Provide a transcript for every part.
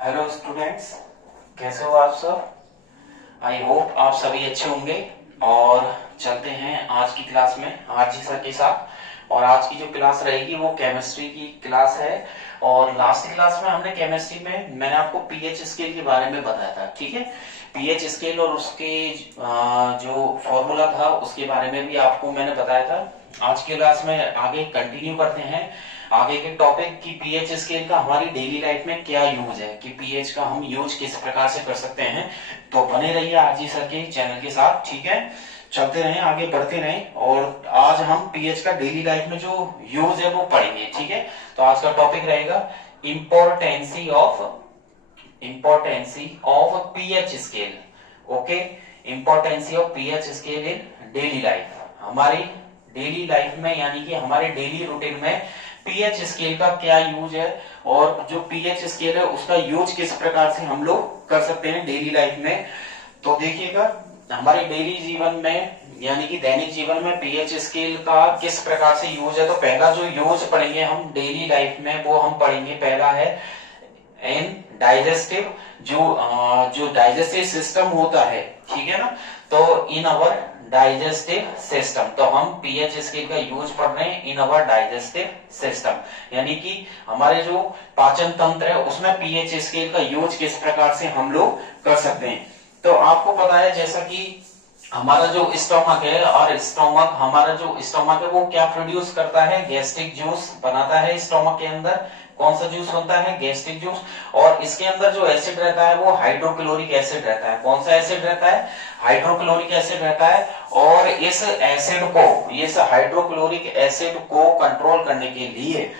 Hello students, कैसे हो आप सब। आई होप आप सभी अच्छे होंगे। और चलते हैं आज की क्लास में आरजी सर के साथ। और आज की जो क्लास रहेगी वो केमिस्ट्री की क्लास है। और लास्ट क्लास में हमने केमिस्ट्री में मैंने आपको पीएच स्केल के बारे में बताया था, ठीक है। पीएच स्केल और उसके जो फॉर्मूला था उसके बारे में भी आपको मैंने बताया था। आज की क्लास में आगे कंटिन्यू करते हैं आगे के टॉपिक की पीएच स्केल का हमारी डेली लाइफ में क्या यूज है, कि पीएच का हम यूज किस प्रकार से कर सकते हैं। तो बने रहिए आरजी सर के चैनल के साथ, ठीक है। चलते रहें, आगे बढ़ते रहें। और आज हम पीएच का डेली लाइफ में जो यूज है वो पढ़ेंगे, ठीक है। तो आज का टॉपिक रहेगा impotency of pH scale. Okay, impotency of pH scale in daily life. हमारी डेली लाइफ में यानी कि हमारे डेली रूटीन में पीएच स्केल का क्या यूज है, और जो पीएच स्केल है उसका यूज किस प्रकार से हम लोग कर सकते हैं डेली लाइफ में। तो देखिएगा, हमारे डेली जीवन में यानी कि दैनिक जीवन में पीएच स्केल का किस प्रकार से यूज है। तो पहला जो यूज पढ़ेंगे हम डेली लाइफ में वो हम पढ़ेंगे, पहला है इन डाइजेस्टिव, जो डाइजेस्टिव सिस्टम होता है, ठीक है ना। तो इन अवर डाइजेस्टिव सिस्टम, तो हम पीएच स्केल का यूज पढ़ रहे हैं इन अवर डाइजेस्टिव सिस्टम, यानी कि हमारे जो पाचन तंत्र है उसमें पीएच स्केल का यूज किस प्रकार से हम लोग कर सकते हैं। तो आपको पता है जैसा कि हमारा जो स्टोमक है, और हमारा जो स्टोमक है वो क्या प्रोड्यूस करता है, गैस्ट्रिक जूस बनाता है स्टोमक के अंदर। कौन सा जूस बनता है, गैस्ट्रिक जूस। और इसके अंदर जो एसिड रहता है वो हाइड्रोक्लोरिक एसिड रहता है। कौन सा एसिड रहता है, हाइड्रोक्लोरिक एसिड रहता है। और इस हाइड्रोक्लोरिक एसिड को कंट्रोल करने के लिए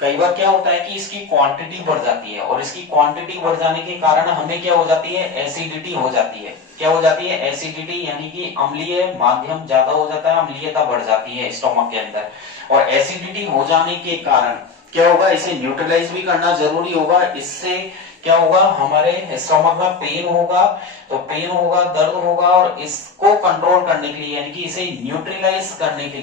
कई बार क्या होता है कि इसकी क्वांटिटी बढ़ जाती है, और इसकी क्वांटिटी बढ़ जाने के कारण हमें क्या हो जाती है, एसिडिटी हो जाती है। क्या हो जाती है, एसिडिटी, यानी कि अम्लीय माध्यम ज्यादा हो जाता है, अम्लीयता बढ़ जाती है स्टोमक के अंदर। और एसिडिटी हो जाने के कारण क्या होगा, इसे न्यूट्रलाइज भी करना जरूरी होगा। इससे क्या होगा, हमारे स्टोमक में पेन होगा, तो पेन होगा, दर्द होगा। और इसको कंट्रोल करने के लिए यानी कि इसे न्यूट्रलाइज करने के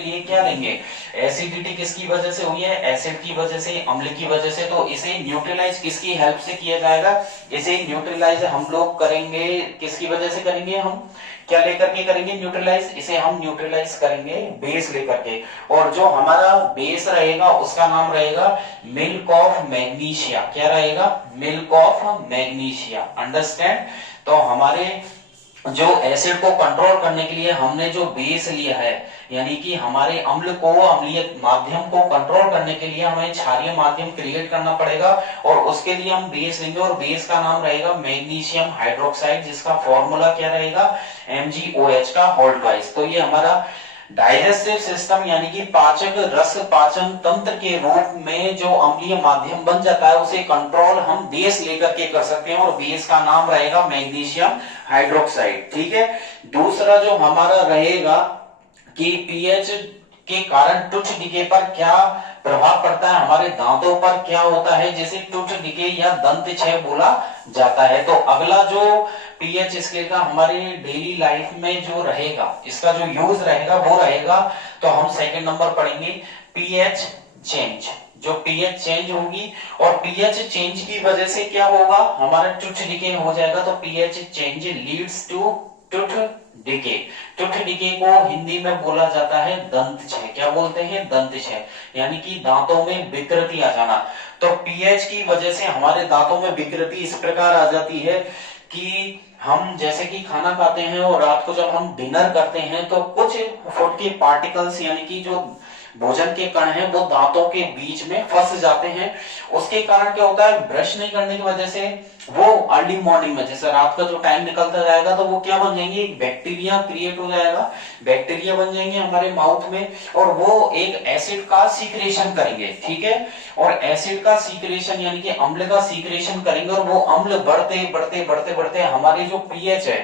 लिए क्या लेंगे, एसिडिटी किसकी वजह से हुई है, एसिड की वजह से, अम्ल की वजह से। तो इसे न्यूट्रलाइज किसकी हेल्प से किया जाएगा, इसे न्यूट्रलाइज हम लोग करेंगे, किसकी वजह से करेंगे, हम क्या लेकर के करेंगे न्यूट्रलाइज, इसे हम न्यूट्रलाइज करेंगे बेस लेकर के। और जो हमारा बेस रहेगा उसका नाम रहेगा मिल्क ऑफ मैग्नीशिया। क्या रहेगा, मिल्क ऑफ मैग्नीशिया, अंडरस्टैंड। तो हमारे जो एसिड को कंट्रोल करने के लिए हमने जो बेस लिया है, यानी कि हमारे अम्लीय माध्यम को कंट्रोल करने के लिए हमें क्षारीय माध्यम क्रिएट करना पड़ेगा। और उसके लिए हम बेस लेंगे, और बेस का नाम रहेगा मैग्नीशियम हाइड्रोक्साइड, जिसका फॉर्मूला क्या रहेगा, MgOH का होल ट्वाइस। तो ये हमारा डाइजेस्टिव सिस्टम यानी कि पाचक रस पाचन तंत्र के रूप में जो अम्लीय माध्यम बन जाता है उसे कंट्रोल हम बेस लेकर के कर सकते हैं, और बेस का नाम रहेगा मैग्नीशियम हाइड्रोक्साइड, ठीक है। दूसरा जो हमारा रहेगा कि पीएच के कारण टूथ डिके पर क्या प्रभाव पड़ता है, हमारे दांतों पर क्या होता है, जैसे टूथ डिके या दंत क्षय बोला जाता है। तो अगला जो पीएच स्केल का हमारे डेली लाइफ में जो रहेगा, इसका जो यूज रहेगा वो रहेगा, तो हम सेकंड नंबर पढ़ेंगे पीएच चेंज। जो पीएच चेंज होगी, और पीएच चेंज की वजह से क्या होगा, हमारा टूथ डिके हो जाएगा। तो pH change leads to tooth decay. Tooth decay को हिंदी में बोला जाता है दंत क्षय। क्या बोलते हैं, दंत क्षय, यानी कि दांतों में विकृति आ जाना। तो पीएच की वजह से हमारे दांतों में विकृति इस प्रकार आ जाती है कि हम जैसे कि खाना खाते हैं और रात को जब हम डिनर करते हैं तो कुछ फूड के पार्टिकल्स यानी कि जो भोजन के कण हैं वो दांतों के बीच में फंस जाते हैं। उसके कारण क्या होता है, ब्रश नहीं करने की वजह से वो अर्ली मॉर्निंग में, जैसे रात का जो टाइम निकलता जाएगा तो वो क्या बन जाएंगे, बैक्टीरिया क्रिएट हो जाएगा, बैक्टीरिया बन जाएंगे हमारे माउथ में, और वो एक एसिड का सीक्रेशन करेंगे, ठीक है। और एसिड का सीक्रेशन यानी कि अम्ल का सीक्रेशन करेंगे, और वो अम्ल बढ़ते बढ़ते बढ़ते बढ़ते हमारे जो पीएच है,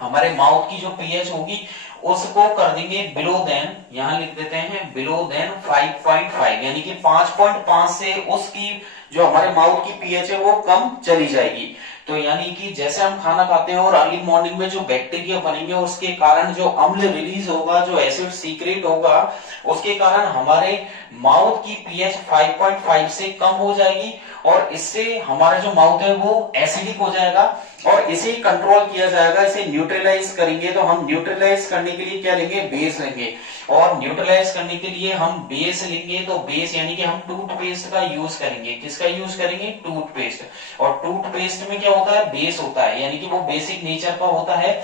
हमारे माउथ की जो पीएच होगी उसको कर देंगे बिलो देन, यहां लिख देते हैं बिलो देन 5.5, यानी कि 5.5 से उसकी जो हमारे माउथ की पीएच है वो कम चली जाएगी। तो यानी कि जैसे हम खाना खाते हैं और अर्ली मॉर्निंग में जो बैक्टीरिया बनेंगे उसके कारण जो अम्ल रिलीज होगा, जो एसिड सीक्रेट होगा, उसके कारण हमारे माउथ की पीएच 5.5 से कम हो जाएगी और इससे हमारा जो माउथ है वो एसिडिक हो जाएगा और इसे कंट्रोल किया जाएगा। इसे न्यूट्रलाइज करेंगे तो हम न्यूट्रलाइज करने के लिए क्या लेंगे, बेस लेंगे और न्यूट्रलाइज करने के लिए हम बेस लेंगे तो बेस यानी कि हम टूथपेस्ट का यूज करेंगे। किसका यूज करेंगे, टूथपेस्ट। और टूथपेस्ट में क्या होता है, बेस होता है, यानी कि वो बेसिक नेचर का होता है।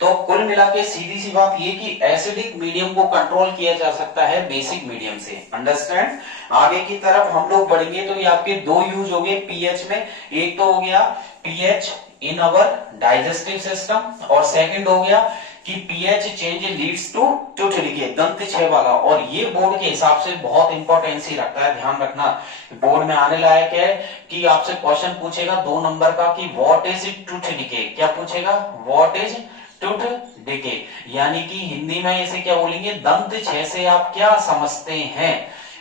तो कुल मिला के सीधी सी बात ये कि एसिडिक मीडियम को कंट्रोल किया जा सकता है बेसिक मीडियम से। अंडरस्टैंड। आगे की तरफ हम लोग बढ़ेंगे तो ये आपके दो यूज हो गए पीएच में। एक तो हो गया pH in our digestive system और सेकंड हो गया कि pH change leads to tooth decay, दंत क्षय वाला। और ये बोर्ड के हिसाब से बहुत इंपॉर्टेंसी रखता है, ध्यान रखना। बोर्ड में आने लायक है कि आपसे क्वेश्चन पूछेगा 2 नंबर का कि व्हाट इज टूथ डिके। क्या पूछेगा, व्हाट इज टूथ डिके, यानी कि हिंदी में इसे क्या बोलेंगे, दंत क्षय से आप क्या समझते हैं।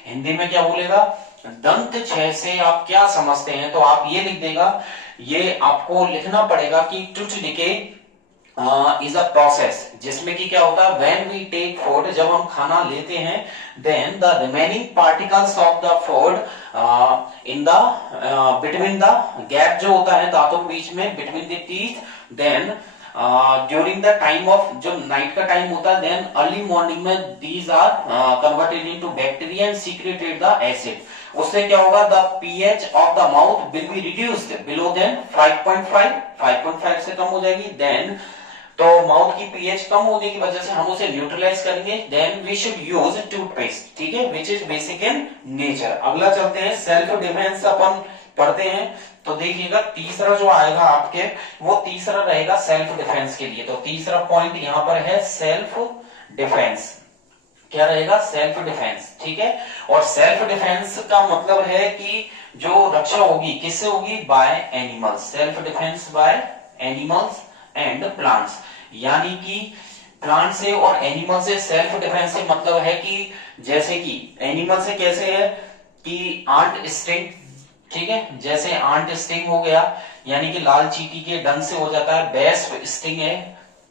हिंदी में क्या बोलेगा, दंत क्षय से आप क्या समझते हैं। तो आप ये लिख देगा, ये आपको लिखना पड़ेगा कि tooth decay is a process जिसमें कि क्या होता है, व्हेन वी टेक फूड, जब हम खाना लेते हैं, then the remaining particles of the food in the between the gap जो होता है दांतों के बीच में, between the teeth, then during the time of, जो नाइट का टाइम होता है, देन अर्ली मॉर्निंग में these are converted into bacteria and secreted the acid. उससे क्या होगा, the pH of the mouth will be reduced below than 5.5 से कम हो जाएगी। देन तो माउथ की पीएच कम होने की वजह से हम उसे न्यूट्रलाइज करेंगे। Then we should use toothpaste, ठीक है, which is basic in nature. अगला चलते हैं, सेल्फ डिफेंस अपन पढ़ते हैं। तो देखिएगा तीसरा जो आएगा आपके, वो तीसरा रहेगा सेल्फ डिफेंस के लिए। तो तीसरा पॉइंट यहां पर है सेल्फ डिफेंस। क्या रहेगा, सेल्फ डिफेंस, ठीक है। और सेल्फ डिफेंस का मतलब है कि जो रक्षा होगी किससे होगी, by animals. Self defence by animals and plants, यानी कि प्लांट से और एनिमल से सेल्फ डिफेंस से मतलब है कि जैसे कि एनिमल से कैसे है कि आंट स्टिंग, ठीक है, जैसे आंट स्टिंग हो गया, यानी कि लाल चींटी के डंक से हो जाता है। वेस्प स्टिंग है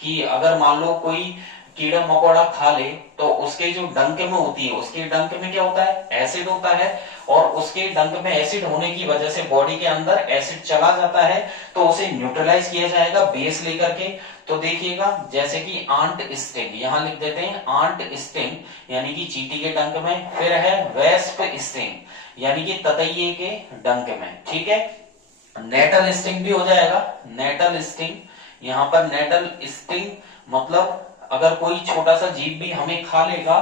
कि अगर मान लो कोई कीड़ा मकोड़ा खा ले तो उसके जो डंक में होती है, उसके डंक में क्या होता है, एसिड होता है। और उसके डंक में एसिड होने की वजह से बॉडी के अंदर एसिड चला जाता है, तो उसे न्यूट्रलाइज किया जाएगा बेस लेकर के। तो देखिएगा जैसे कि आंट स्टिंग, यहां लिख देते हैं आंट स्टिंग, यानी कि चींटी के डंक में। फिर है वेस्प स्टिंग, यानी कि ततैये के डंक में, ठीक है। नेटल स्टिंग भी हो जाएगा, नेटल स्टिंग। यहां पर नेटल स्टिंग मतलब अगर कोई छोटा सा जीव भी हमें खा लेगा,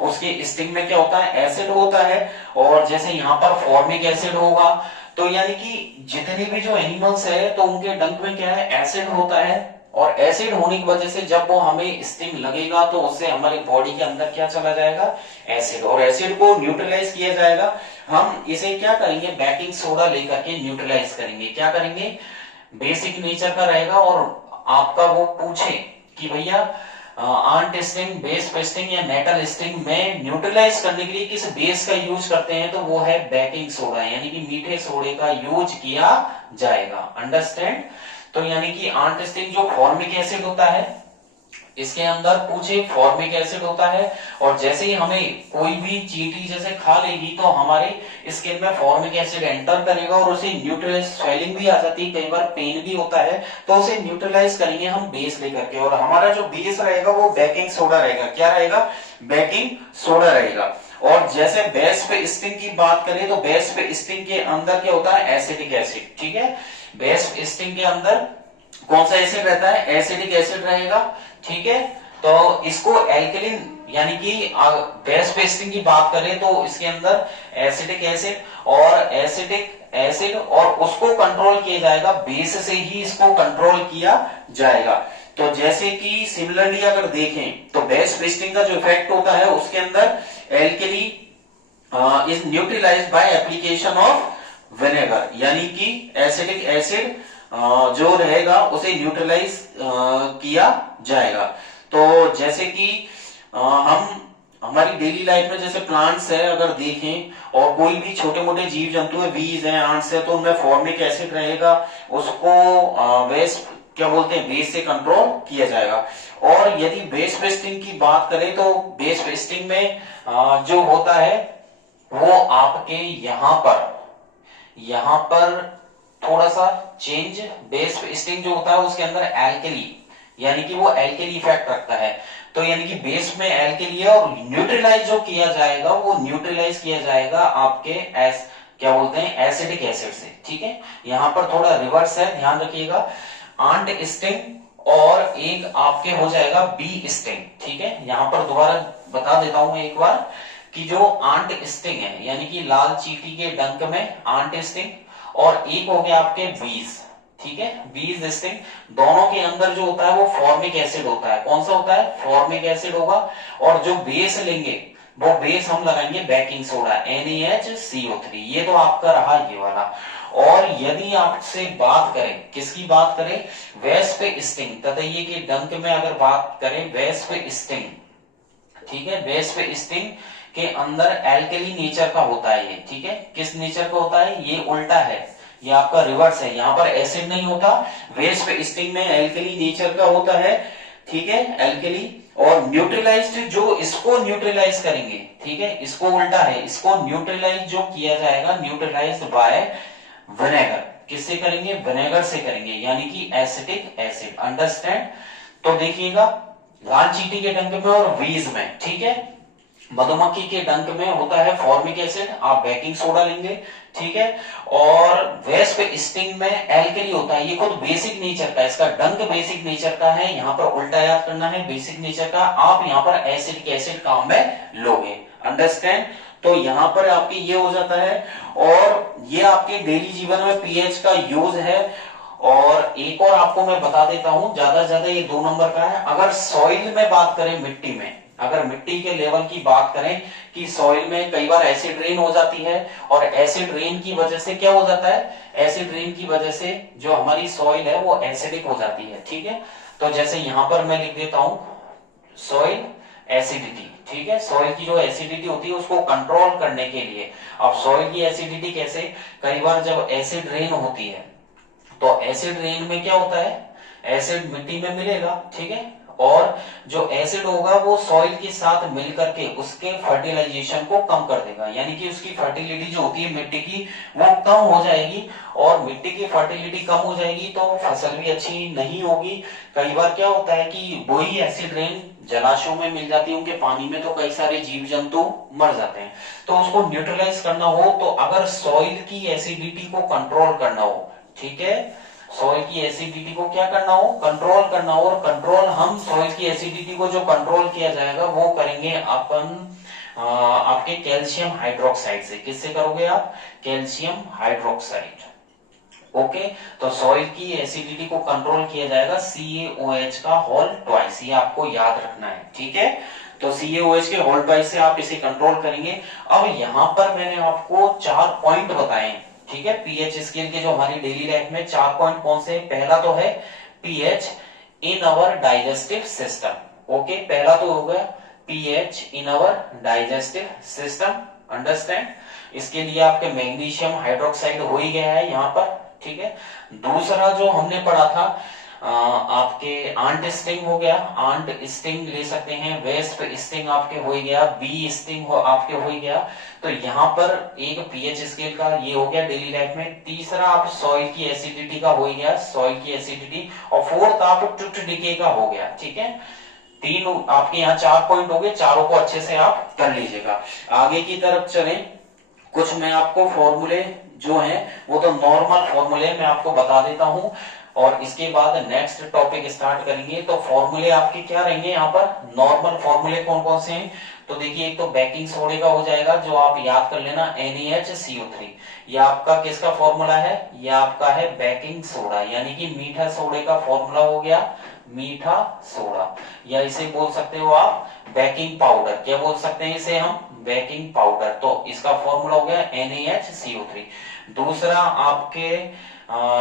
उसके स्टिंग में क्या होता है, एसिड होता है। और जैसे यहाँ पर फॉर्मिक एसिड होगा, तो यानी कि जितने भी जो एनिमल्स है तो उनके डंक में क्या है, एसिड होता है। और एसिड होने की वजह से जब वो हमें स्टिंग लगेगा तो उससे हमारी बॉडी के अंदर क्या चला जाएगा, एसिड। और एसिड को न्यूट्रलाइज किया जाएगा। हम इसे क्या करेंगे, बेकिंग सोडा लेकर के न्यूट्रलाइज करेंगे। क्या करेंगे, बेसिक नेचर का रहेगा। और आपका वो पूछे कि भैया आंट स्टिंग, बेस पेस्टिंग या नेटल स्टिंग में न्यूट्रलाइज करने के लिए किस बेस का यूज करते हैं, तो वो है बेकिंग सोडा, यानी कि मीठे सोडे का यूज किया जाएगा। अंडरस्टैंड। तो यानी कि आंट स्टिंग जो फॉर्मिक एसिड होता है, इसके अंदर पूछे फॉर्मिक एसिड होता है। और जैसे ही हमें कोई भी चींटी जैसे खा लेगी तो हमारे स्किन में फॉर्मिक एसिड एंटर करेगा और उसे न्यूट्रलाइज, स्वेलिंग भी आ जाती है, कई बार पेन भी होता है, तो उसे न्यूट्रलाइज करेंगे हम बेस लेकर के। और हमारा जो बेस रहेगा वो बेकिंग सोडा रहेगा। क्या रहेगा, बेकिंग सोडा रहेगा। और जैसे बेस्प स्टिंग की बात करें तो बेस्प स्टिंग के अंदर क्या होता है, एसिडिक एसिड, ठीक है। बेस्प स्टिंग के अंदर कौन सा एसिड रहता है, एसिडिक एसिड रहेगा, ठीक है। तो इसको एल्कलिन, यानी कि बेस पेस्टिंग की बात करें तो इसके अंदर एसिडिक एसिड और एसिडिक एसिड, और उसको कंट्रोल किया जाएगा बेस से ही, इसको कंट्रोल किया जाएगा। तो जैसे कि सिमिलरली अगर देखें तो बेस पेस्टिंग का जो इफेक्ट होता है उसके अंदर alkali is neutralised by application of vinegar, यानी कि एसिडिक एसिड जो रहेगा उसे न्यूट्रलाइज किया जाएगा। तो जैसे कि हम हमारी डेली लाइफ में जैसे प्लांट्स है अगर देखें, और कोई भी छोटे मोटे जीव जंतु है, बीज है, आंट्स है, तो उनमें फॉर्मिक एसिड रहेगा, उसको वेस्ट क्या बोलते हैं, बेस से कंट्रोल किया जाएगा। और यदि बेस पेस्टिंग की बात करें तो बेस पेस्टिंग में जो होता है वो आपके यहां पर थोड़ा सा चेंज, बेस पेस्टिंग जो होता है उसके अंदर एल्कली, यानी कि वो एल्कली इफेक्ट रखता है। तो यानी कि बेस में एल्कली है और न्यूट्रलाइज जो किया जाएगा वो न्यूट्रलाइज किया जाएगा आपके क्या बोलते हैं, एसिडिक एसिड से। ठीक है, यहां पर थोड़ा रिवर्स है, ध्यान रखिएगा। आंट स्टिंग और एक आपके हो जाएगा बी स्टिंग। ठीक है, यहां पर दोबारा बता देता हूं एक बार कि जो आंट स्टिंग है यानी कि लाल चींटी के डंक में आंट स्टिंग, और एक हो गया आपके बीज। ठीक है, बीज स्टिंग, दोनों के अंदर जो होता है वो फॉर्मिक एसिड होता है। कौन सा होता है, फॉर्मिक एसिड होगा। और जो बेस लेंगे वो बेस हम लगाएंगे बेकिंग सोडा NaHCO3। ये तो आपका रहा ये वाला। और यदि आपसे बात करें, किसकी बात करें, वेस्प स्टिंग, ततैये के डंक में अगर बात करें वेस्प स्टिंग, ठीक है, वेस्प स्टिंग के अंदर एल्कली नेचर का होता है ये। ठीक है, किस नेचर का होता है, ये उल्टा है, ये आपका रिवर्स है, यहाँ पर एसिड नहीं होता, वेस्प स्टिंग में एल्कली नेचर का होता है। ठीक है, एल्कली। और न्यूट्रलाइज्ड जो इसको न्यूट्रलाइज करेंगे, ठीक है, इसको उल्टा है, इसको न्यूट्रलाइज जो किया जाएगा, न्यूट्रलाइज्ड बाय विनेगर। किससे करेंगे, विनेगर से करेंगे, यानी कि एसिटिक एसिड। अंडरस्टैंड। तो देखिएगा, लाल चींटी के डंक में और वीज में, ठीक है, मधुमक्खी के डंक में होता है फॉर्मिक एसिड, आप बेकिंग सोडा लेंगे। ठीक है, और वेस्प स्टिंग में एल्कली होता है, ये खुद बेसिक नेचर का, इसका डंक बेसिक नेचर का है, यहाँ पर उल्टा याद करना है, बेसिक नेचर का, आप यहाँ पर एसिडिक एसिड काम में लोगे। अंडरस्टैंड। तो यहाँ पर आपके ये हो जाता है, और ये आपके डेली जीवन में पीएच का यूज है। और एक और आपको मैं बता देता हूं, ज्यादा से ज्यादा ये 2 नंबर का है। अगर सॉइल में बात करें, मिट्टी में, अगर मिट्टी के लेवल की बात करें कि सॉइल में कई बार एसिड रेन हो जाती है, और एसिड रेन की वजह से क्या हो जाता है, एसिड रेन की वजह से जो हमारी सॉइल है वो एसिडिक हो जाती है। ठीक है, तो जैसे यहां पर मैं लिख देता हूं सॉइल एसिडिटी। ठीक है, सॉइल की जो एसिडिटी होती है उसको कंट्रोल करने के लिए, अब सॉइल की एसिडिटी कैसे, कई बार जब एसिड रेन होती है तो एसिड रेन में क्या होता है, एसिड मिट्टी में मिलेगा। ठीक है, और जो एसिड होगा वो सॉइल के साथ मिलकर के उसके फर्टिलाइजेशन को कम कर देगा, यानी कि उसकी फर्टिलिटी जो होती है मिट्टी की वो कम हो जाएगी, और मिट्टी की फर्टिलिटी कम हो जाएगी तो फसल भी अच्छी नहीं होगी। कई बार क्या होता है कि वही एसिड रेन जलाशयों में मिल जाती है, उनके पानी में, तो कई सारे जीव जंतु मर जाते हैं। तो उसको न्यूट्रलाइज करना हो, तो अगर सॉइल की एसिडिटी को कंट्रोल करना हो, ठीक है, सॉइल की एसिडिटी को क्या करना हो, कंट्रोल करना हो, और कंट्रोल हम सॉइल की एसिडिटी को जो कंट्रोल किया जाएगा वो करेंगे अपन आपके कैल्शियम हाइड्रोक्साइड से। किससे करोगे आप, कैल्शियम हाइड्रोक्साइड। ओके, तो सॉइल की एसिडिटी को कंट्रोल किया जाएगा CaOH का होल ट्वाइस, ये आपको याद रखना है। ठीक है, तो CaOH के होल ट्वाइस से आप इसे कंट्रोल करेंगे। अब यहां पर मैंने आपको 4 पॉइंट बताए। ठीक है, पीएच स्केल के जो हमारी डेली लाइफ में 4 पॉइंट कौन से, पहला तो है pH in our digestive system. Okay, पहला तो हो गया pH in our digestive system. Understand. इसके लिए आपके मैग्नीशियम हाइड्रोक्साइड हो ही गया है यहाँ पर। ठीक है, दूसरा जो हमने पढ़ा था आपके आंट स्टिंग हो गया, आंट स्टिंग ले सकते हैं, वेस्प स्टिंग आपके हो गया, बी स्टिंग हो आपके हो गया। तो यहाँ पर एक पीएच स्केल का ये हो गया डेली लाइफ में। तीसरा आप सॉइल की एसिडिटी का हो गया, सॉइल की एसिडिटी, और फोर्थ आप टूथ डिके का हो गया। ठीक है, 3 आपके यहाँ 4 पॉइंट हो गए, चारों को अच्छे से आप कर लीजिएगा। आगे की तरफ चले, कुछ मैं आपको फॉर्मूले जो हैं वो तो नॉर्मल फॉर्मूले मैं आपको बता देता हूं, और इसके बाद नेक्स्ट टॉपिक स्टार्ट करेंगे। तो फॉर्मूले आपके क्या रहेंगे यहाँ पर, नॉर्मल फॉर्मूले कौन कौन से हैं, तो देखिए एक तो बेकिंग सोडे का हो जाएगा, जो आप याद कर लेना NaHCO3। ये आपका किसका फॉर्मूला है, ये आपका है बेकिंग सोडा, यानी कि मीठा सोडे का फॉर्मूला हो गया मीठा सोडा, या इसे बोल सकते हो आप बेकिंग पाउडर। क्या बोल सकते हैं इसे हम, बेकिंग पाउडर। तो इसका फॉर्मूला हो गया NaHCO3। दूसरा आपके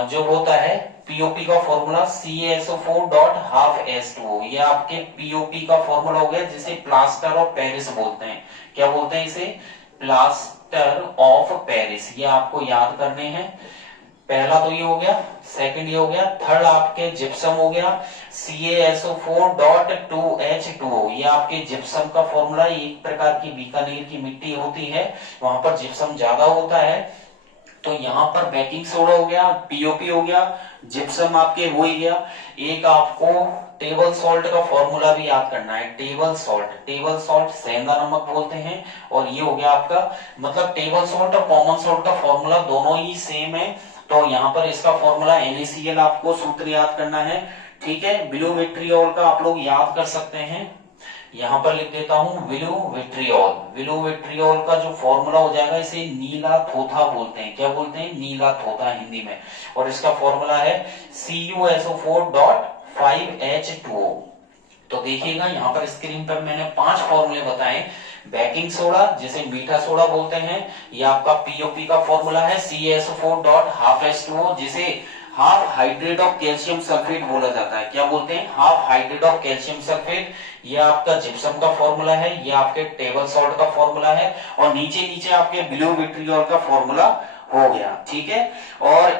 जो होता है पीओपी का फॉर्मूला CaSO4.12H2O, ये आपके पीओपी का फॉर्मूला हो गया, जिसे प्लास्टर ऑफ पेरिस बोलते हैं। क्या बोलते हैं इसे, प्लास्टर ऑफ पेरिस, ये आपको याद करने हैं। पहला तो ये हो गया, सेकंड ये हो गया, थर्ड आपके जिप्सम हो गया CaSO4.2H2O। ये आपके जिप्सम का फॉर्मूला, एक प्रकार की बीकानेर की मिट्टी होती है, वहां पर जिप्सम ज्यादा होता है। तो यहाँ पर बेकिंग सोडा हो गया, पीओपी हो गया, जिप्सम आपके हो ही गया। एक आपको टेबल सॉल्ट का फॉर्मूला भी याद करना है, टेबल सॉल्ट सेंधा नमक बोलते हैं। और ये हो गया आपका, मतलब टेबल सॉल्ट और कॉमन सॉल्ट का फॉर्मूला दोनों ही सेम है। तो यहाँ पर इसका फॉर्मूला NaCl आपको सूत्र याद करना है, ठीक है। ब्लू विट्रियोल का आप लोग याद कर सकते हैं, यहां पर लिख देता हूं ब्लू विट्रियोल का जो फॉर्मूला हो जाएगा, इसे नीला थोथा बोलते हैं। क्या बोलते हैं? नीला थोथा हिंदी में। और इसका फॉर्मूला है CuSO4.5H2O। तो देखिएगा यहाँ पर स्क्रीन पर मैंने 5 फॉर्मूले बताए। बेकिंग सोडा जिसे मीठा सोडा बोलते हैं, ये आपका पीओपी का फॉर्मूला है CaSO4.5H2O, जिसे half hydrate of calcium sulphate बोला जाता है। क्या बोलते हैं? Half hydrate of calcium sulphate. ये आपका जिप्सम का फॉर्मूला है, ये आपके टेबल सॉल्ट का फॉर्मूला है, और नीचे आपके ब्लू विट्रियोल का फॉर्मूला हो गया, ठीक है। और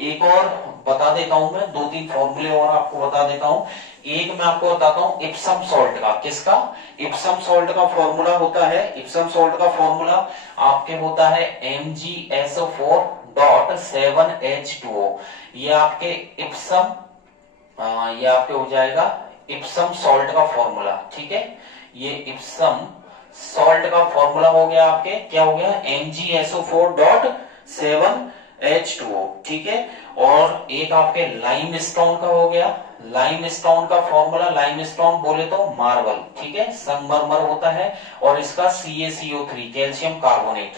एक और बता देता हूं मैं, 2-3 फॉर्मूले और आपको बता देता हूं। एक मैं आपको बताता हूं इप्सम सॉल्ट का। किसका? इप्सम सॉल्ट का फॉर्मूला होता है, इप्सम सॉल्ट का फॉर्मूला आपके होता है MgSO4.7H2O। ये आपके इप्सम, ये आपके हो जाएगा इप्सम सॉल्ट का फॉर्मूला, ठीक है। ये इप्सम सॉल्ट का फॉर्मूला हो गया आपके, क्या हो गया? MgSO4.7H2O, ठीक है। और एक आपके लाइमस्टोन का हो गया, लाइमस्टोन का फॉर्मूला, लाइमस्टोन बोले तो मार्बल, ठीक है, संगमरमर होता है, और इसका CaCO3 कैल्शियम कार्बोनेट।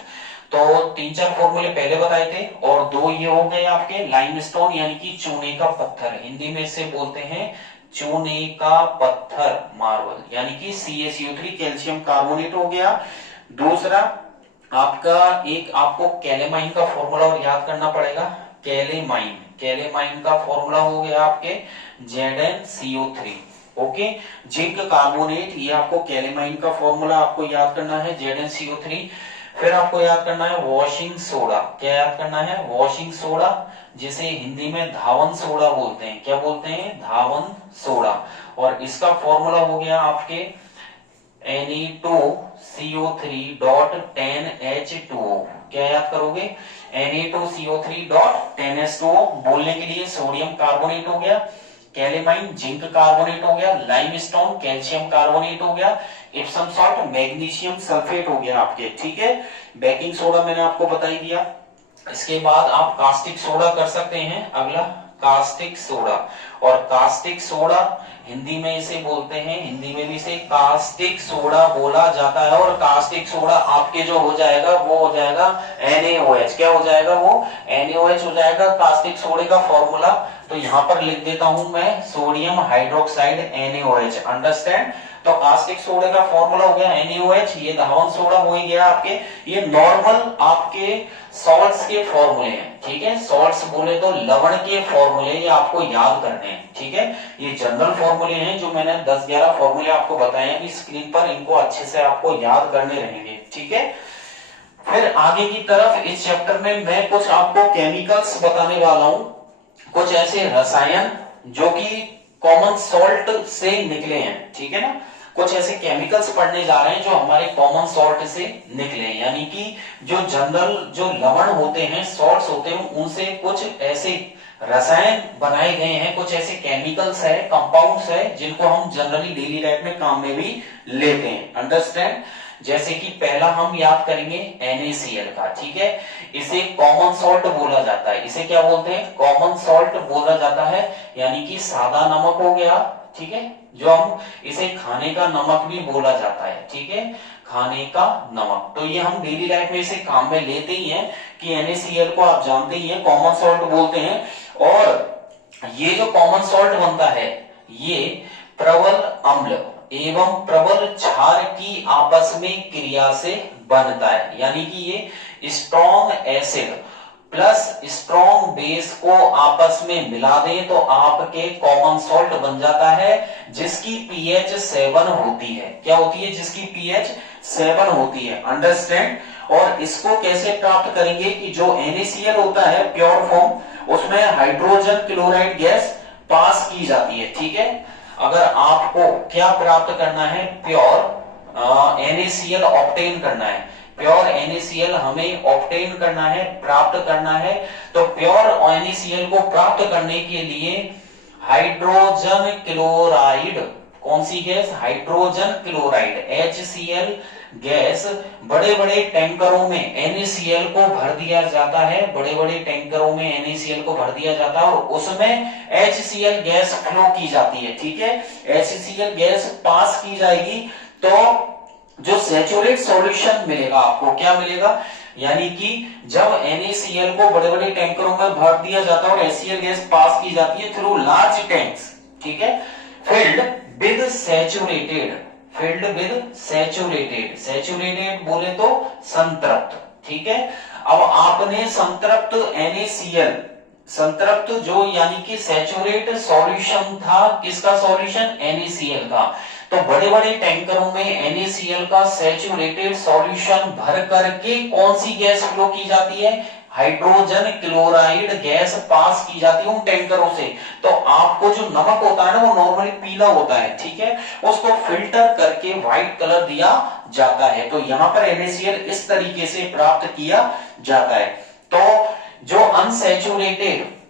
तो 3-4 फॉर्मूले पहले बताए थे, और 2 ये हो गए आपके लाइमस्टोन यानी कि चूने का पत्थर, हिंदी में इसे बोलते हैं चूने का पत्थर, मार्बल, यानी कि CaCO3 कैल्शियम कार्बोनेट हो गया। दूसरा आपका, एक आपको कैलेमाइन का फॉर्मूला और याद करना पड़ेगा, कैलेमाइन का फॉर्मूला हो गया आपके ZnCO3, ओके। जिंक कार्बोनेट, ये आपको कैलेमाइन का फॉर्मूला आपको याद करना है, ZnCO3। फिर आपको याद करना है वॉशिंग सोडा। क्या याद करना है? वॉशिंग सोडा, जिसे हिंदी में धावन सोडा बोलते हैं। क्या बोलते हैं? धावन सोडा। और इसका फॉर्मूला हो गया आपके Na2CO3.10H2O। क्या याद करोगे? Na2CO3.10H2O। बोलने के लिए सोडियम कार्बोनेट हो गया, कैलेमाइन जिंक कार्बोनेट हो गया, लाइमस्टोन कैल्शियम कार्बोनेट हो गया, इप्सम सॉल्ट मैग्नीशियम सल्फेट हो गया आपके, ठीक है। बेकिंग सोडा मैंने आपको बता ही दिया। इसके बाद आप कास्टिक सोडा कर सकते हैं। अगला कास्टिक सोडा, और कास्टिक सोडा हिंदी में इसे बोलते हैं, हिंदी में भी इसे कास्टिक सोडा बोला जाता है। और कास्टिक सोडा आपके जो हो जाएगा वो हो जाएगा NaOH। क्या हो जाएगा? वो NaOH हो जाएगा कास्टिक सोडे का फॉर्मूला। तो यहां पर लिख देता हूं मैं सोडियम हाइड्रोक्साइड NaOH, अंडरस्टैंड। तो कास्टिक सोडे का फॉर्मूला हो गया NaOH, ये धावन सोडा हो ही गया आपके। ये नॉर्मल आपके सॉल्ट्स के फॉर्मूले हैं, ठीक है। सॉल्ट्स बोले तो लवण के फॉर्मूले, ये आपको याद करने हैं, ठीक है। ये जनरल फॉर्मूले हैं, जो मैंने 10-11 फॉर्मूले आपको बताए हैं स्क्रीन पर, इनको अच्छे से आपको याद करने रहेंगे, ठीक है। फिर आगे की तरफ इस चैप्टर में मैं कुछ आपको केमिकल्स बताने वाला हूं, कुछ ऐसे रसायन जो कि कॉमन सॉल्ट से निकले हैं, ठीक है ना। कुछ ऐसे केमिकल्स पढ़ने जा रहे हैं जो हमारे कॉमन सॉल्ट से निकले हैं, यानी कि जो जनरल जो लवण होते हैं, सॉल्ट्स होते हैं, उनसे कुछ ऐसे रसायन बनाए गए हैं, कुछ ऐसे केमिकल्स है, कंपाउंड्स है, जिनको हम जनरली डेली लाइफ में काम में भी लेते हैं, अंडरस्टैंड। जैसे कि पहला हम याद करेंगे NaCl का, ठीक है। इसे कॉमन सॉल्ट बोला जाता है। इसे क्या बोलते हैं? कॉमन सॉल्ट बोला जाता है, यानी कि सादा नमक हो गया, ठीक है। जो हम इसे खाने का नमक भी बोला जाता है, ठीक है, खाने का नमक। तो ये हम डेली लाइफ में इसे काम में लेते ही हैं कि NaCl को आप जानते ही हैं, कॉमन सॉल्ट बोलते हैं। और ये जो कॉमन सॉल्ट बनता है, ये प्रबल अम्ल एवं प्रबल क्षार की आपस में क्रिया से बनता है, यानी कि ये strong acid plus strong base को आपस में मिला दें तो आपके कॉमन सॉल्ट बन जाता है, जिसकी pH 7 होती है। क्या होती है? जिसकी pH 7 होती है, अंडरस्टैंड। और इसको कैसे प्राप्त करेंगे कि जो NaCl होता है प्योर फॉर्म, उसमें हाइड्रोजन क्लोराइड गैस पास की जाती है। ठीक है, अगर आपको क्या प्राप्त करना है, प्योर NaCl ऑब्टेन करना है, प्योर NaCl हमें ऑब्टेन करना है, प्राप्त करना है, तो प्योर NaCl को प्राप्त करने के लिए हाइड्रोजन क्लोराइड, कौन सी gas, hydrogen chloride HCl gas बड़े बड़े टैंकरों में NaCl को भर दिया जाता है, बड़े बड़े टैंकरों में NaCl को भर दिया जाता है और उसमें HCl गैस फ्लो की जाती है। ठीक है, HCl गैस पास की जाएगी तो जो सैचुरेट सॉल्यूशन मिलेगा आपको, क्या मिलेगा, यानी कि जब NaCl को बड़े बड़े टैंकरों में भर दिया जाता है और HCl गैस पास की जाती है थ्रू लार्ज टैंक्स, ठीक है, filled with saturated, filled with saturated, saturated बोले तो संतृप्त। ठीक है, अब आपने संतृप्त NaCl, संतृप्त जो यानी कि सैचुरेट सॉल्यूशन था, किसका सॉल्यूशन, NaCl का, तो बड़े बड़े टैंकरों में NaCl का सैचुरेटेड सॉल्यूशन भर करके कौन सी गैस फ्लो की जाती है, हाइड्रोजन क्लोराइड गैस पास की जाती है उन टैंकरों से। तो आपको जो नमक होता है ना वो नॉर्मली पीला होता है, ठीक है, उसको फिल्टर करके व्हाइट कलर दिया जाता है। तो यहां पर NaCl इस तरीके से प्राप्त किया जाता है। तो जो अनसैचुरेटेड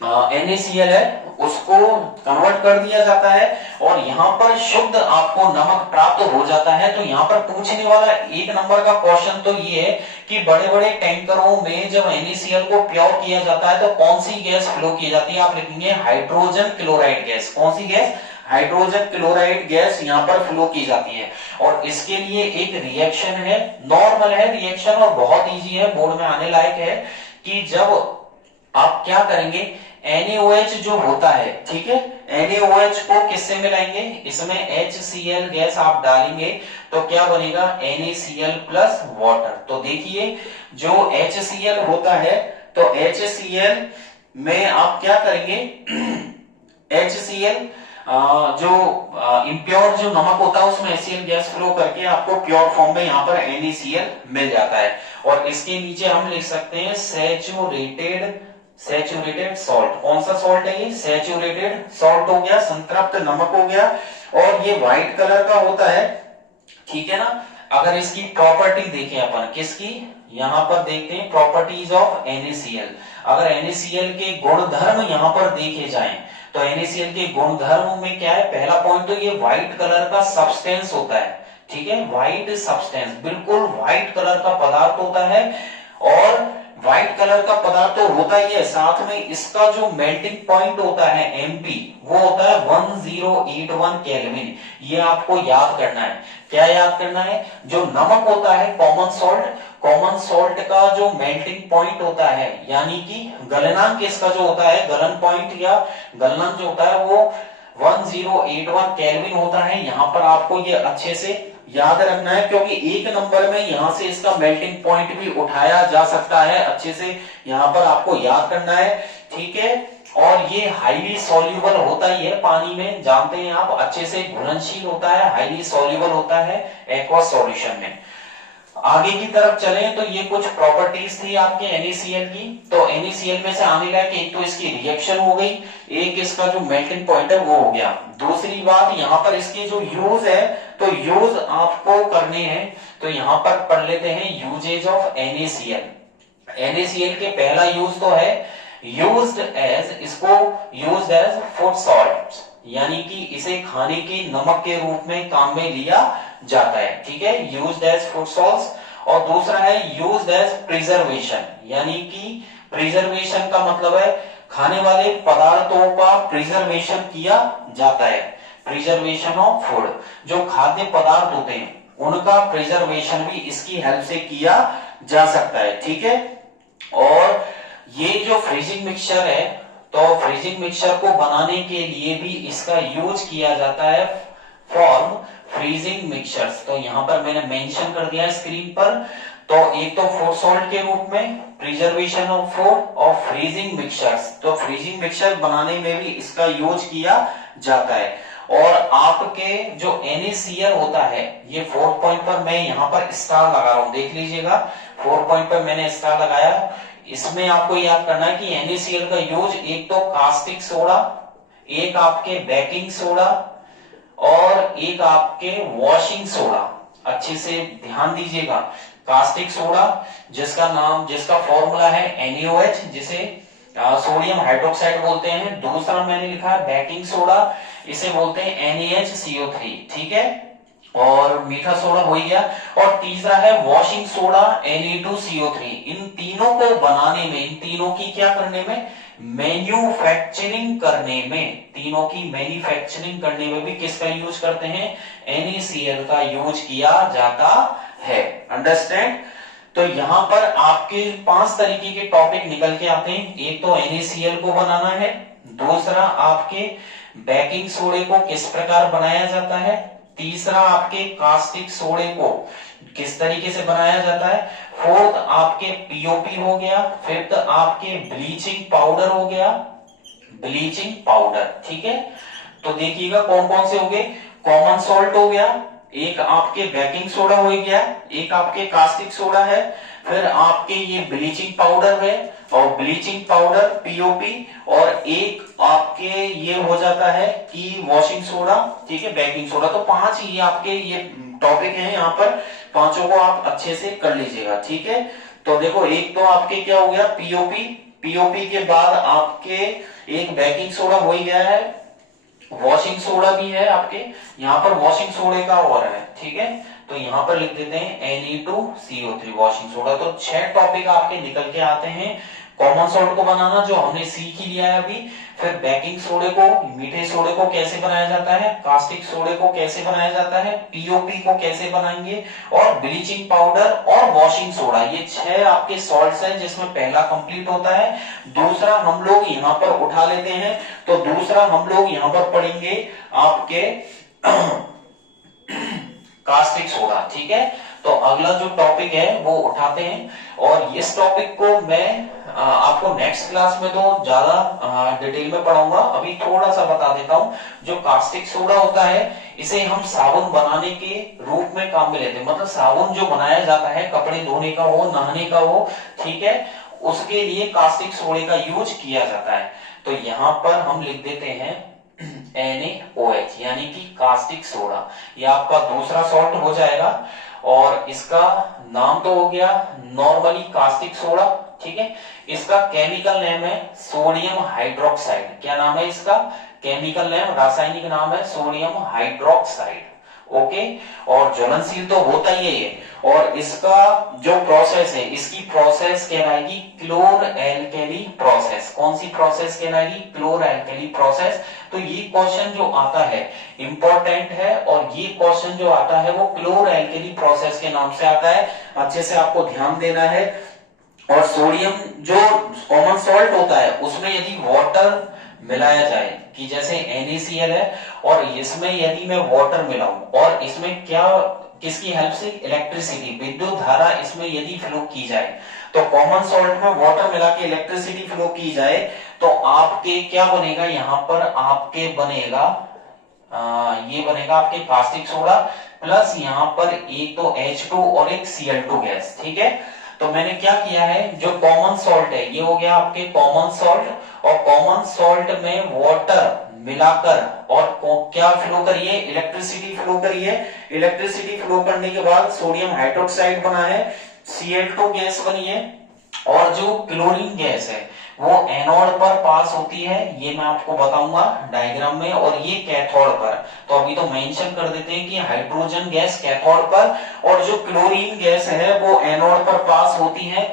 NaCl है उसको कन्वर्ट कर दिया जाता है और यहां पर शुद्ध आपको नमक प्राप्त हो जाता है। तो यहां पर पूछने वाला एक नंबर का क्वेश्चन तो ये है कि बड़े बड़े टैंकरों में जब NaCl को प्योर किया जाता है तो कौन सी गैस फ्लो की जाती है, आप लिखेंगे हाइड्रोजन क्लोराइड गैस, कौन सी गैस, हाइड्रोजन क्लोराइड गैस यहां पर फ्लो की जाती है। और इसके लिए एक रिएक्शन है, नॉर्मल है रिएक्शन और बहुत इजी है, बोर्ड में आने लायक है, कि जब आप क्या करेंगे, NaOH जो होता है, ठीक है, NaOH को किससे मिलाएंगे, इसमें HCl गैस आप डालेंगे तो क्या बनेगा, NaCl प्लस वाटर। तो देखिए जो HCl होता है तो HCl में आप क्या करेंगे, HCl जो इम्प्योर जो नमक होता है उसमें HCl गैस फ्लो करके आपको प्योर फॉर्म में यहाँ पर NaCl मिल जाता है। और इसके नीचे हम लिख सकते हैं सैचुरेटेड, सैचुरेटेड सॉल्ट, कौन सा सॉल्ट है ये, सैचुरेटेड सॉल्ट हो गया, संतृप्त नमक हो गया और ये व्हाइट कलर का होता है। ठीक है ना, अगर इसकी प्रॉपर्टी देखें अपन, किसकी, यहां पर देखते हैं प्रॉपर्टीज ऑफ NaCl। अगर NaCl के गुणधर्म यहां पर देखे जाएं तो NaCl के गुणधर्म में क्या है, पहला पॉइंट तो ये व्हाइट कलर का सब्सटेंस होता है। ठीक है, व्हाइट सब्सटेंस, बिल्कुल व्हाइट कलर का पदार्थ होता है और व्हाइट कलर का पदार्थ तो होता ही है, साथ में इसका जो मेल्टिंग पॉइंट होता है MP वो होता है 1081 केल्विन। ये आपको याद करना है, क्या याद करना है, जो नमक होता है कॉमन सॉल्ट, कॉमन सॉल्ट का जो मेल्टिंग पॉइंट होता है यानी कि गलनांक इसका जो होता है, गलन पॉइंट या गलनांक जो होता है वो 1081 केल्विन होता है। यहां पर आपको ये अच्छे से याद रखना है क्योंकि एक नंबर में यहां से इसका मेल्टिंग पॉइंट भी उठाया जा सकता है, अच्छे से यहां पर आपको याद करना है। ठीक है, और ये हाईली सॉल्युबल होता ही है पानी में, जानते हैं आप, अच्छे से घुलनशील होता है, हाईली सॉल्युबल होता है एक्वस सॉल्यूशन में। आगे की तरफ चले तो ये कुछ प्रॉपर्टीज थी आपके NaCl की। तो NaCl में से आने लायक एक तो इसकी रिएक्शन हो गई, एक इसका जो मेल्टिंग पॉइंट है वो हो गया। दूसरी बात यहाँ पर इसके जो यूज है, तो यूज आपको करने हैं, तो यहाँ पर पढ़ लेते हैं यूजेज ऑफ NaCl। NaCl के पहला यूज तो है यूज्ड एज, इसको यूज्ड एज फूड सॉल्ट, यानी कि इसे खाने के नमक के रूप में काम में लिया जाता है। ठीक है, यूज्ड एज फूड सॉल्ट। और दूसरा है यूज्ड एज प्रिजर्वेशन, यानी कि प्रिजर्वेशन का मतलब है खाने वाले पदार्थों का प्रिजर्वेशन किया जाता है, प्रिजर्वेशन ऑफ फूड, जो खाद्य पदार्थ होते हैं उनका प्रिजर्वेशन भी इसकी हेल्प से किया जा सकता है। ठीक है, और ये जो फ्रीजिंग मिक्सचर है, तो फ्रीजिंग मिक्सचर को बनाने के लिए भी इसका यूज किया जाता है फॉर्म फ्रीजिंग मिक्सचर्स। तो यहां पर मैंने मेंशन कर दिया है स्क्रीन पर। तो एक तो फूड सॉल्ट के रूप में प्रिजर्वेशन ऑफ फूड और फ्रीजिंग मिक्सचर्स, तो फ्रीजिंग मिक्सचर बनाने में भी इसका यूज किया जाता है। और आपके जो NaCl होता है, ये 4 पॉइंट पर मैं यहाँ पर स्टार लगा रहा हूं, देख लीजिएगा 4 पॉइंट पर मैंने स्टार लगाया। इसमें आपको याद करना है कि NaCl का यूज एक तो कास्टिक सोडा, एक आपके बेकिंग सोडा और एक आपके वॉशिंग सोडा। अच्छे से ध्यान दीजिएगा, कास्टिक सोडा जिसका फॉर्मूला है NaOH, जिसे सोडियम हाइड्रोक्साइड बोलते हैं। दूसरा मैंने लिखा है बेकिंग सोडा, इसे बोलते हैं NaHCO3, ठीक है, और मीठा सोडा हो गया। और तीसरा है वॉशिंग सोडा Na2CO3। इन तीनों को बनाने में, इन तीनों की क्या करने में, मैन्युफैक्चरिंग करने में, तीनों की मैन्युफैक्चरिंग करने में भी किसका यूज करते हैं, NaCl का यूज किया जाता है। अंडरस्टैंड। तो यहां पर आपके 5 तरीके के टॉपिक निकल के आते हैं। एक तो NaCl को बनाना है, दूसरा आपके बेकिंग सोडे को किस प्रकार बनाया जाता है, तीसरा आपके कास्टिक सोडे को किस तरीके से बनाया जाता है, फोर्थ आपके पीओपी हो गया, फिफ्थ आपके ब्लीचिंग पाउडर हो गया, ब्लीचिंग पाउडर, ठीक है। तो देखिएगा कौन कौन से हो गए, कॉमन सॉल्ट हो गया, एक आपके बेकिंग सोडा हो गया, एक आपके कास्टिक सोडा है, फिर आपके ये ब्लीचिंग पाउडर है और ब्लीचिंग पाउडर पीओपी, और एक आपके ये हो जाता है कि वॉशिंग सोडा, ठीक है, बेकिंग सोडा। तो 5 ये आपके ये टॉपिक हैं, यहाँ पर पांचों को आप अच्छे से कर लीजिएगा, ठीक है। तो देखो एक तो आपके क्या हो गया पीओपी, पीओपी के बाद आपके एक बेकिंग सोडा हो ही गया है, वॉशिंग सोडा भी है आपके, यहाँ पर वॉशिंग सोडे का और है, ठीक है। तो यहाँ पर लिख देते हैं Na2CO3 वॉशिंग सोडा। तो 6 टॉपिक आपके निकल के आते हैं। कॉमन सॉल्ट को बनाना जो हमने सीख ही लिया है अभी, फिर बेकिंग सोडे को, मीठे सोडे को कैसे बनाया जाता है, कास्टिक सोडे को कैसे बनाया जाता है, पीओपी को कैसे बनाएंगे, और ब्लीचिंग पाउडर और वॉशिंग सोडा। ये 6 आपके सॉल्ट्स हैं जिसमें पहला कंप्लीट होता है। दूसरा हम लोग यहाँ पर उठा लेते हैं, तो दूसरा हम लोग यहाँ पर पढ़ेंगे आपके कास्टिक सोडा, ठीक है। तो अगला जो टॉपिक है वो उठाते हैं, और इस टॉपिक को मैं आपको नेक्स्ट क्लास में तो ज्यादा डिटेल में पढ़ाऊंगा। अभी थोड़ा सा बता देता हूं। जो कास्टिक सोडा होता है इसे हम साबुन बनाने के रूप में काम में लेते हैं, मतलब साबुन जो बनाया जाता है कपड़े धोने का हो, नहाने का हो, ठीक है, उसके लिए कास्टिक सोडे का यूज किया जाता है। तो यहां पर हम लिख देते हैं NaOH यानी कि कास्टिक सोडा। ये आपका दूसरा सॉल्ट हो जाएगा, और इसका नाम तो हो गया नॉर्मली कास्टिक सोडा, ठीक है। इसका केमिकल नेम है सोडियम हाइड्रोक्साइड। क्या नाम है इसका, केमिकल नेम, रासायनिक नाम है सोडियम हाइड्रोक्साइड, ओके। और ज्वलनशील तो होता ही है ये, और इसका जो प्रोसेस है, इसकी प्रोसेस कहलाएगी क्लोर एल्केली प्रोसेस। कौन सी प्रोसेस कहलाएगी, क्लोर एल्केली प्रोसेस। तो ये क्वेश्चन जो आता है इंपॉर्टेंट है, और ये क्वेश्चन जो आता है वो क्लोर एल्केली प्रोसेस के नाम से आता है। अच्छे से आपको ध्यान देना है। और सोडियम जो कॉमन सॉल्ट होता है उसमें यदि वाटर मिलाया जाए, कि जैसे NaCl है और इसमें यदि मैं वाटर मिलाऊं, और इसमें क्या, किसकी हेल्प से, इलेक्ट्रिसिटी, विद्युत धारा इसमें यदि फ्लो की जाए, तो कॉमन सॉल्ट में वाटर मिला के इलेक्ट्रिसिटी फ्लो की जाए, तो आपके क्या बनेगा, यहाँ पर आपके बनेगा ये बनेगा आपके कास्टिक सोडा, प्लस यहाँ पर एक तो H2 और एक Cl2 गैस, ठीक है। तो मैंने क्या किया है, जो कॉमन सॉल्ट है ये हो गया आपके कॉमन सॉल्ट, और कॉमन सॉल्ट में वाटर मिलाकर और क्या फ्लो करिए, इलेक्ट्रिसिटी फ्लो करिए। इलेक्ट्रिसिटी फ्लो करने के बाद सोडियम हाइड्रोक्साइड बना है, Cl2 गैस बनी है, और जो क्लोरीन गैस है वो एनोड पर पास होती है, ये मैं आपको बताऊंगा डायग्राम में, और ये कैथोड पर। तो अभी तो मेंशन कर देते हैं कि हाइड्रोजन गैस कैथोड पर, और जो क्लोरीन गैस है वो एनोड पर पास होती है।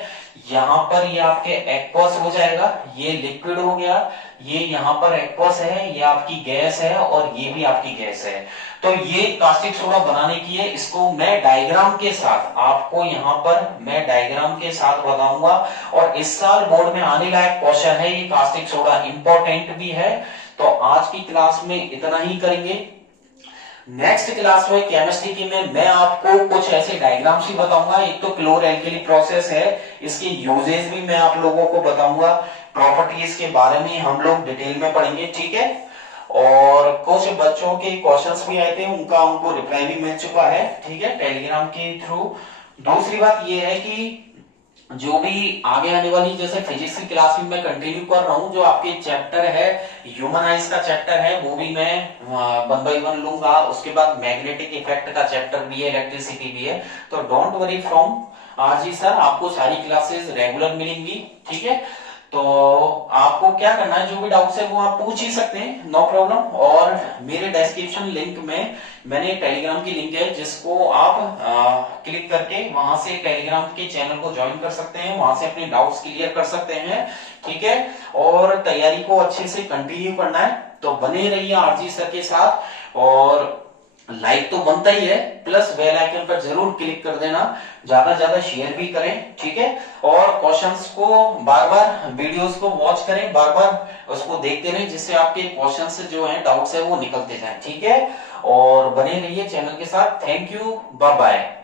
यहाँ पर ये आपके एक्वस हो जाएगा, ये लिक्विड हो गया, ये यहाँ पर एक्वस है, ये आपकी गैस है, और ये भी आपकी गैस है। तो ये कास्टिक सोडा बनाने की है, इसको मैं डायग्राम के साथ आपको यहाँ पर मैं डायग्राम के साथ बताऊंगा, और इस साल बोर्ड में आने लायक क्वेश्चन है ये कास्टिक सोडा, इंपॉर्टेंट भी है। तो आज की क्लास में इतना ही करेंगे। नेक्स्ट क्लास में केमिस्ट्री की में मैं आपको कुछ ऐसे डायग्राम्स ही बताऊंगा। एक तो क्लोर एल्केली प्रोसेस है, इसके यूजेस भी मैं आप लोगों को बताऊंगा, प्रॉपर्टीज के बारे में हम लोग डिटेल में पढ़ेंगे, ठीक है। और कुछ बच्चों के क्वेश्चंस भी आए थे, उनका उनको रिप्लाई भी मिल चुका है, ठीक है, टेलीग्राम के थ्रू। दूसरी बात यह है कि जो भी आगे आने वाली जैसे फिजिक्स की क्लास में मैं कंटिन्यू कर रहा हूँ, जो आपके चैप्टर है ह्यूमन आइज का चैप्टर है वो भी मैं 1 by 1 लूंगा। उसके बाद मैग्नेटिक इफेक्ट का चैप्टर भी है, इलेक्ट्रिसिटी भी है। तो don't worry from RG sir, आपको सारी क्लासेस रेगुलर मिलेंगी, ठीक है। तो आपको क्या करना है, जो भी डाउट्स है वो आप पूछ ही सकते हैं, नो प्रॉब्लम। और मेरे डिस्क्रिप्शन लिंक में मैंने टेलीग्राम की लिंक है, जिसको आप क्लिक करके वहां से टेलीग्राम के चैनल को ज्वाइन कर सकते हैं, वहां से अपने डाउट्स क्लियर कर सकते हैं, ठीक है। और तैयारी को अच्छे से कंटिन्यू करना है, तो बने रहिए आरजी सर के साथ। और लाइक तो बनता ही है, प्लस बेल आइकन पर जरूर क्लिक कर देना, ज्यादा से ज्यादा शेयर भी करें, ठीक है। और क्वेश्चंस को बार बार, वीडियोस को वॉच करें, बार बार उसको देखते रहें, जिससे आपके क्वेश्चंस जो हैं, डाउट्स है वो निकलते जाएं, ठीक है। और बने रहिए चैनल के साथ। Thank you, bye bye.